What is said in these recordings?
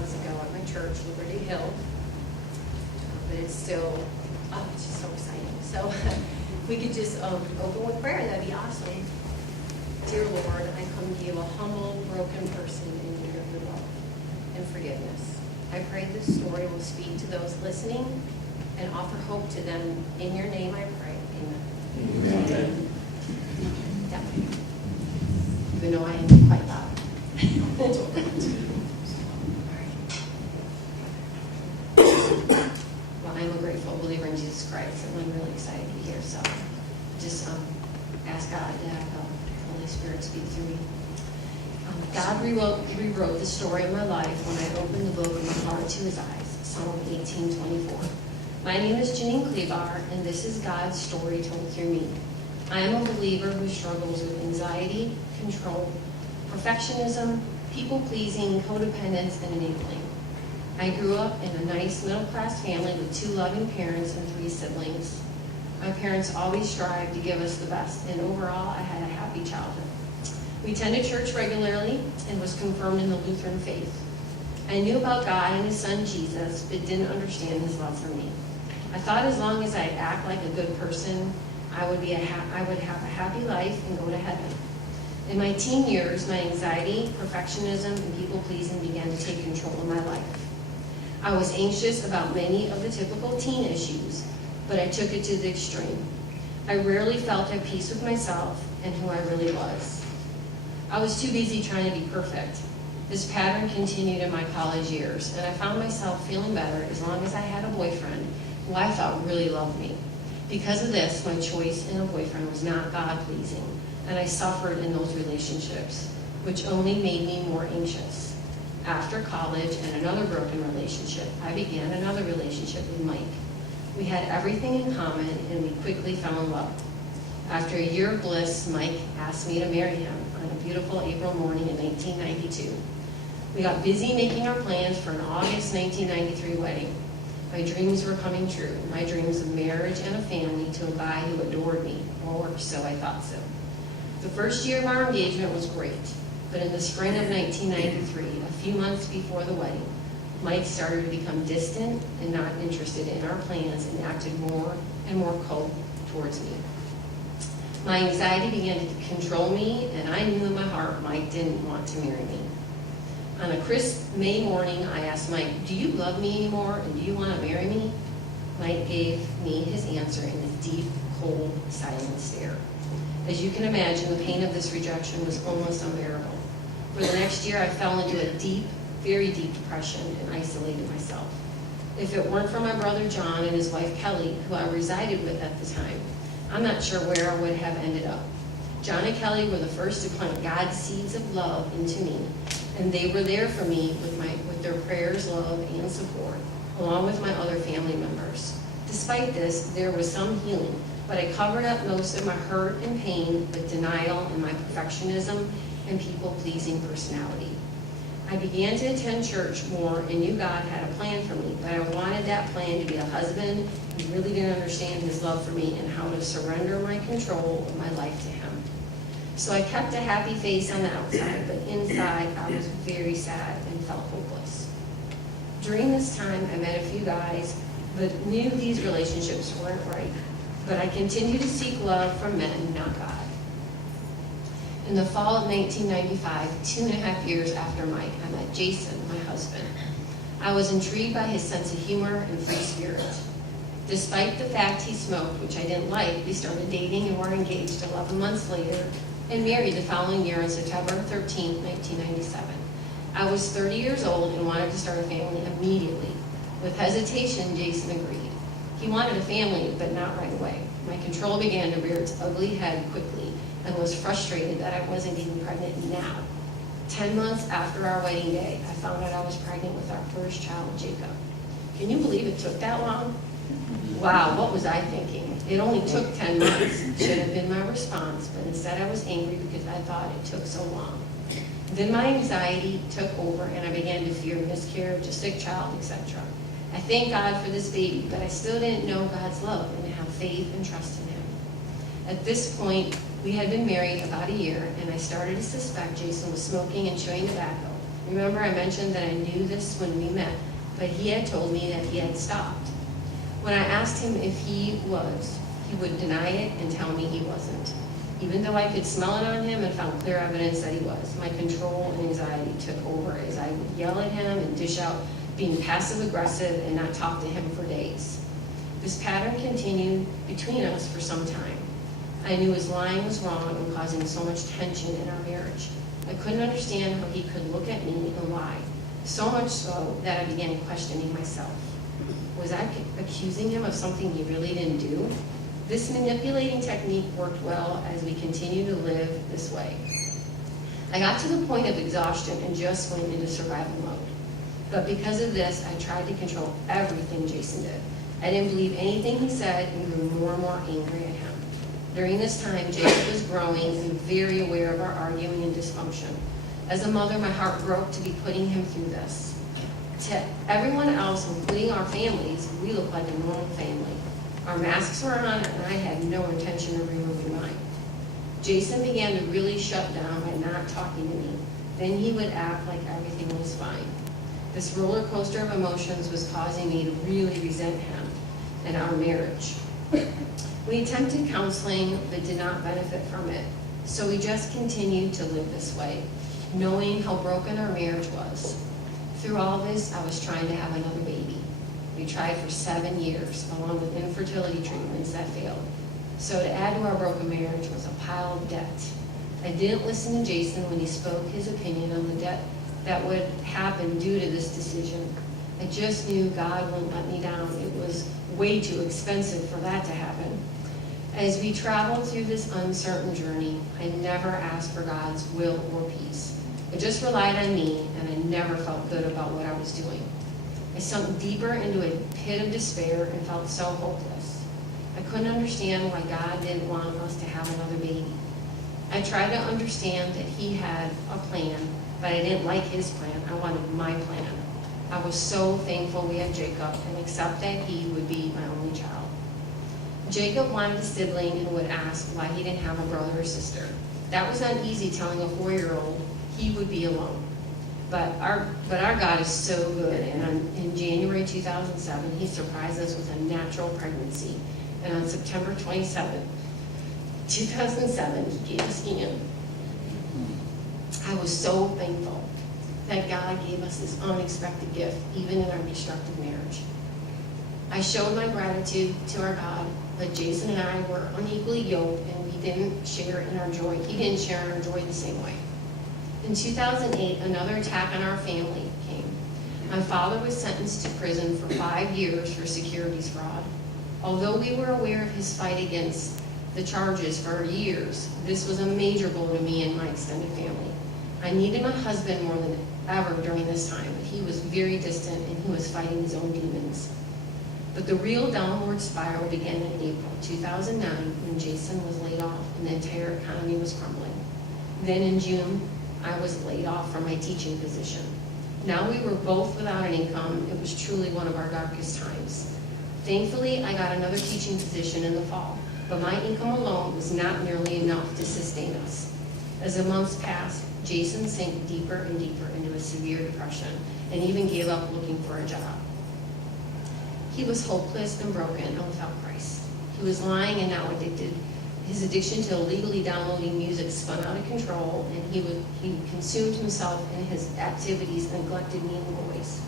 months ago at my church, Liberty Hill. But it's still, it's just so exciting. So if we could just open with prayer, that'd be awesome. Dear Lord, I come to you a humble, broken person in need of your love and forgiveness. I pray this story will speak to those listening and offer hope to them. In your name I pray. Amen. Amen. Yeah. Even though I am quite loud. Well, I'm a grateful believer in Jesus Christ, and I'm really excited to be here. So just ask God to have the Holy Spirit speak through me. God rewrote the story of my life when I opened the book of my heart to his eyes. Psalm 18:24. My name is Janine Klebar, and this is God's story told through me. I am a believer who struggles with anxiety, control, perfectionism, people-pleasing, codependence, and enabling. I grew up in a nice middle-class family with 2 loving parents and 3 siblings. My parents always strived to give us the best, and overall, I had a happy childhood. We attended church regularly and was confirmed in the Lutheran faith. I knew about God and his son Jesus, but didn't understand his love for me. I thought as long as I act like a good person, I would have a happy life and go to heaven. In my teen years, my anxiety, perfectionism, and people-pleasing began to take control of my life. I was anxious about many of the typical teen issues, but I took it to the extreme. I rarely felt at peace with myself and who I really was. I was too busy trying to be perfect. This pattern continued in my college years, and I found myself feeling better as long as I had a boyfriend who I thought really loved me. Because of this, my choice in a boyfriend was not God-pleasing, and I suffered in those relationships, which only made me more anxious. After college and another broken relationship, I began another relationship with Mike. We had everything in common, and we quickly fell in love. After a year of bliss, Mike asked me to marry him on a beautiful April morning in 1992. We got busy making our plans for an August 1993 wedding. My dreams were coming true, my dreams of marriage and a family to a guy who adored me, or so I thought so. The first year of our engagement was great, but in the spring of 1993, a few months before the wedding, Mike started to become distant and not interested in our plans and acted more and more cold towards me. My anxiety began to control me, and I knew in my heart Mike didn't want to marry me. On a crisp May morning, I asked Mike, "Do you love me anymore, and do you want to marry me?" Mike gave me his answer in a deep, cold, silent stare. As you can imagine, the pain of this rejection was almost unbearable. For the next year, I fell into a deep, very deep depression and isolated myself. If it weren't for my brother John and his wife Kelly, who I resided with at the time, I'm not sure where I would have ended up. John and Kelly were the first to plant God's seeds of love into me, and they were there for me with their prayers, love, and support, along with my other family members. Despite this, there was some healing, but I covered up most of my hurt and pain with denial and my perfectionism and people-pleasing personality. I began to attend church more and knew God had a plan for me, but I wanted that plan to be a husband who really didn't understand his love for me and how to surrender my control of my life to him. So I kept a happy face on the outside, but inside I was very sad and felt hopeless. During this time, I met a few guys, but knew these relationships weren't right. But I continued to seek love from men, not God. In the fall of 1995, 2.5 years after Mike, I met Jason, my husband. I was intrigued by his sense of humor and free spirit. Despite the fact he smoked, which I didn't like, we started dating and were engaged 11 months later and married the following year on September 13, 1997. I was 30 years old and wanted to start a family immediately. With hesitation, Jason agreed. He wanted a family, but not right away. My control began to rear its ugly head quickly and was frustrated that I wasn't getting pregnant now. 10 months after our wedding day, I found out I was pregnant with our first child, Jacob. Can you believe it took that long? Wow, what was I thinking? It only took 10 months, should have been my response, but instead I was angry because I thought it took so long. Then my anxiety took over and I began to fear miscarriage, a sick child, etc. I thank God for this baby, but I still didn't know God's love and have faith and trust in him. At this point, we had been married about a year, and I started to suspect Jason was smoking and chewing tobacco, Remember I mentioned that I knew this when we met, but he had told me that he had stopped. When I asked him if he was, he would deny it and tell me he wasn't. Even though I could smell it on him and found clear evidence that he was, my control and anxiety took over as I would yell at him and dish out being passive aggressive and not talk to him for days. This pattern continued between us for some time. I knew his lying was wrong and causing so much tension in our marriage. I couldn't understand how he could look at me and lie, so much so that I began questioning myself. Was I accusing him of something he really didn't do? This manipulating technique worked well as we continued to live this way. I got to the point of exhaustion and just went into survival mode. But because of this, I tried to control everything Jason did. I didn't believe anything he said and grew more and more angry at him. During this time, Jason was growing and very aware of our arguing and dysfunction. As a mother, my heart broke to be putting him through this. To everyone else, including our families, we looked like a normal family. Our masks were on, and I had no intention of removing mine. Jason began to really shut down by not talking to me. Then he would act like everything was fine. This roller coaster of emotions was causing me to really resent him and our marriage. We attempted counseling, but did not benefit from it. So we just continued to live this way, knowing how broken our marriage was. Through all this, I was trying to have another baby. We tried for 7 years, along with infertility treatments that failed. So to add to our broken marriage was a pile of debt. I didn't listen to Jason when he spoke his opinion on the debt that would happen due to this decision. I just knew God wouldn't let me down. It was way too expensive for that to happen. As we traveled through this uncertain journey, I never asked for God's will or peace. I just relied on me, and I never felt good about what I was doing. I sunk deeper into a pit of despair and felt so hopeless. I couldn't understand why God didn't want us to have another baby. I tried to understand that he had a plan, but I didn't like his plan. I wanted my plan. I was so thankful we had Jacob and accept that he would be my only child. Jacob wanted a sibling and would ask why he didn't have a brother or sister. That was not easy telling a 4-year-old he would be alone. But our God is so good, and in January 2007, he surprised us with a natural pregnancy. And on September 27, 2007, he gave us Ian. I was so thankful that God gave us this unexpected gift, even in our destructive marriage. I showed my gratitude to our God, but Jason and I were unequally yoked, and we didn't share in our joy. He didn't share in our joy the same way. In 2008, another attack on our family came. My father was sentenced to prison for 5 years for securities fraud. Although we were aware of his fight against the charges for years, this was a major blow to me and my extended family. I needed my husband more than ever during this time, but he was very distant and he was fighting his own demons. But the real downward spiral began in April 2009 when Jason was laid off and the entire economy was crumbling. Then in June, I was laid off from my teaching position. Now we were both without an income. It was truly one of our darkest times. Thankfully, I got another teaching position in the fall, but my income alone was not nearly enough to sustain us. As the months passed, Jason sank deeper and deeper into a severe depression and even gave up looking for a job. He was hopeless and broken and without Christ. He was lying and now addicted. His addiction to illegally downloading music spun out of control, and he consumed himself in his activities and neglected me and the boys.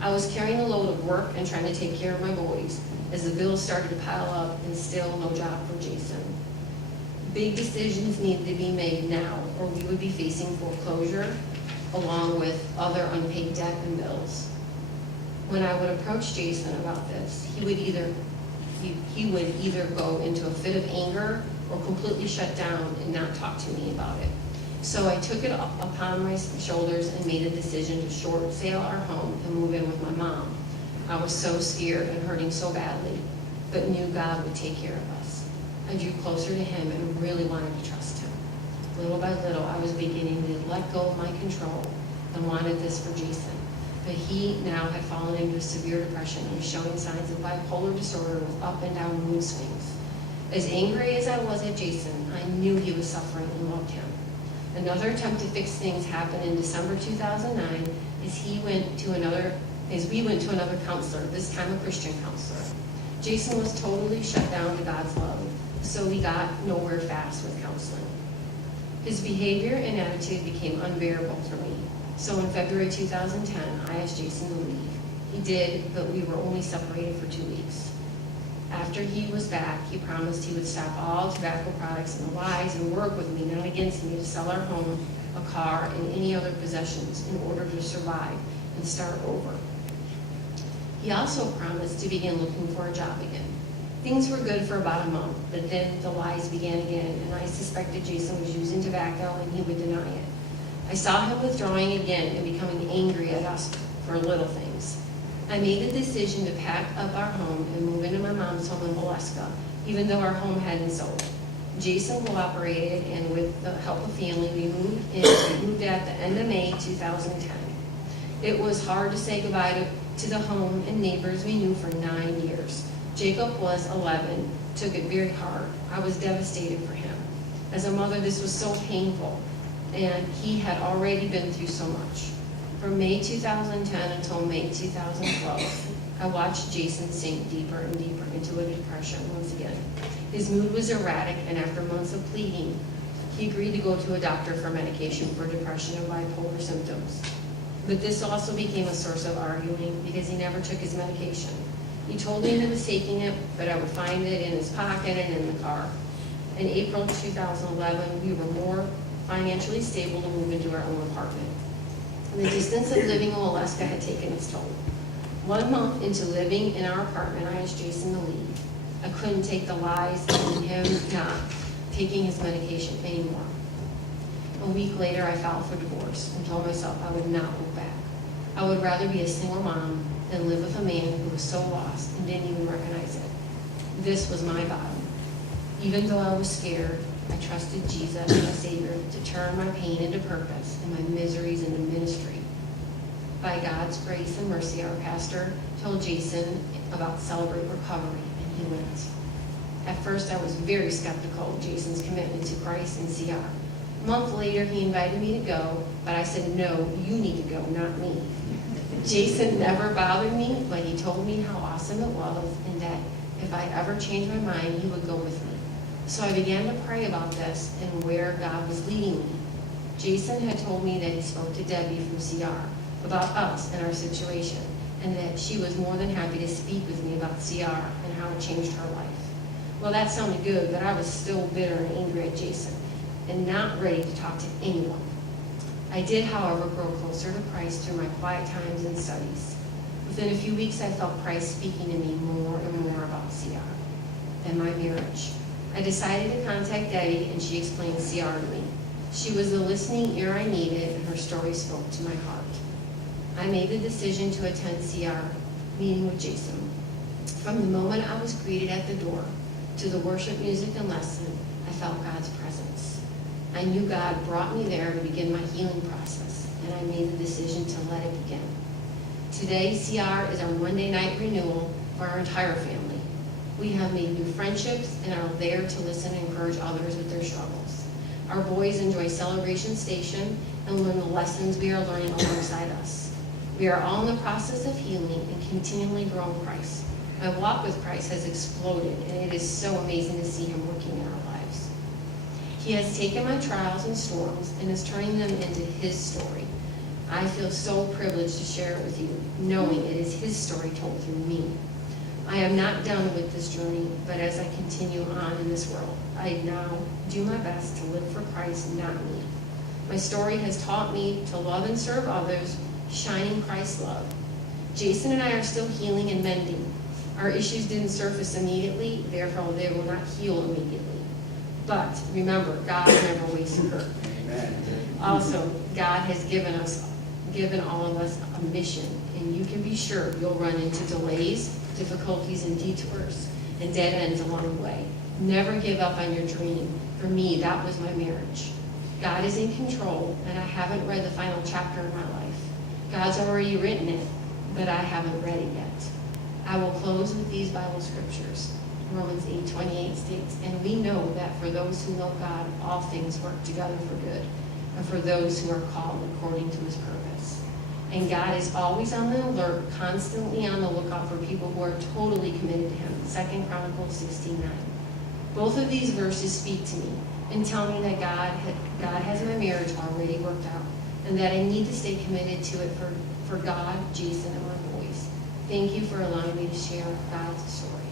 I was carrying the load of work and trying to take care of my boys as the bills started to pile up and still no job for Jason. Big decisions needed to be made now, or we would be facing foreclosure along with other unpaid debt and bills. When I would approach Jason about this, he would either go into a fit of anger or completely shut down and not talk to me about it. So I took it upon my shoulders and made a decision to short sale our home and move in with my mom. I was so scared and hurting so badly, but knew God would take care of us. I drew closer to him and really wanted to trust him. Little by little, I was beginning to let go of my control and wanted this for Jason. But he now had fallen into a severe depression and was showing signs of bipolar disorder with up and down mood swings. As angry as I was at Jason, I knew he was suffering and loved him. Another attempt to fix things happened in December 2009 as we went to another counselor, this time a Christian counselor. Jason was totally shut down to God's love, so we got nowhere fast with counseling. His behavior and attitude became unbearable for me. So in February 2010, I asked Jason to leave. He did, but we were only separated for 2 weeks. After he was back, he promised he would stop all tobacco products and lies and work with me, not against me, to sell our home, a car, and any other possessions in order to survive and start over. He also promised to begin looking for a job again. Things were good for about a month, but then the lies began again, and I suspected Jason was using tobacco and he would deny it. I saw him withdrawing again and becoming angry at us for little things. I made the decision to pack up our home and move into my mom's home in Valeska, even though our home hadn't sold. Jason cooperated, and with the help of family, we moved at the end of May 2010. It was hard to say goodbye to the home and neighbors we knew for 9 years. Jacob was 11, took it very hard. I was devastated for him. As a mother, this was so painful, and he had already been through so much. From May 2010 until May 2012, I watched Jason sink deeper and deeper into a depression once again. His mood was erratic, and after months of pleading, he agreed to go to a doctor for medication for depression and bipolar symptoms. But this also became a source of arguing because he never took his medication. He told me he was taking it, but I would find it in his pocket and in the car. In April 2011, we were more financially stable to move into our own apartment. The distance of living in Valeska had taken its toll. 1 month into living in our apartment, I asked Jason to leave. I couldn't take the lies and him not taking his medication anymore. A week later, I filed for divorce and told myself I would not look back. I would rather be a single mom than live with a man who was so lost and didn't even recognize it. This was my bottom. Even though I was scared, I trusted Jesus, my Savior, to turn my pain into purpose and my miseries into ministry. By God's grace and mercy, our pastor told Jason about Celebrate Recovery, and he went. At first, I was very skeptical of Jason's commitment to Christ and CR. A month later, he invited me to go, but I said, no, you need to go, not me. Jason never bothered me, but he told me how awesome it was and that if I ever changed my mind, he would go with me. So I began to pray about this and where God was leading me. Jason had told me that he spoke to Debbie from CR about us and our situation, and that she was more than happy to speak with me about CR and how it changed her life. Well, that sounded good, but I was still bitter and angry at Jason and not ready to talk to anyone. I did, however, grow closer to Christ through my quiet times and studies. Within a few weeks, I felt Christ speaking to me more and more about CR and my marriage. I decided to contact Debbie, and she explained CR to me. She was the listening ear I needed, and her story spoke to my heart. I made the decision to attend CR meeting with Jason. From the moment I was greeted at the door to the worship music and lesson, I felt God's presence. I knew God brought me there to begin my healing process, and I made the decision to let it begin. Today, CR is our Monday night renewal for our entire family. We have made new friendships and are there to listen and encourage others with their struggles. Our boys enjoy Celebration Station and learn the lessons we are learning alongside us. We are all in the process of healing and continually growing Christ. My walk with Christ has exploded, and it is so amazing to see him working in our lives. He has taken my trials and storms and is turning them into his story. I feel so privileged to share it with you, knowing it is his story told through me. I am not done with this journey, but as I continue on in this world, I now do my best to live for Christ, not me. My story has taught me to love and serve others, shining Christ's love. Jason and I are still healing and mending. Our issues didn't surface immediately, therefore they will not heal immediately. But remember, God never wastes hurt. Also, God has given all of us a mission, and you can be sure you'll run into delays, difficulties, and detours, and dead ends along the way. Never give up on your dream. For me, that was my marriage. God is in control, and I haven't read the final chapter of my life. God's already written it, but I haven't read it yet. I will close with these Bible scriptures. Romans 8:28 states, and we know that for those who know God, all things work together for good. but for those who are called according to his purpose. And God is always on the alert, constantly on the lookout for people who are totally committed to him. 2 Chronicles 16:9. Both of these verses speak to me and tell me that God has my marriage already worked out, and that I need to stay committed to it for God, Jason, and my boys. Thank you for allowing me to share God's story.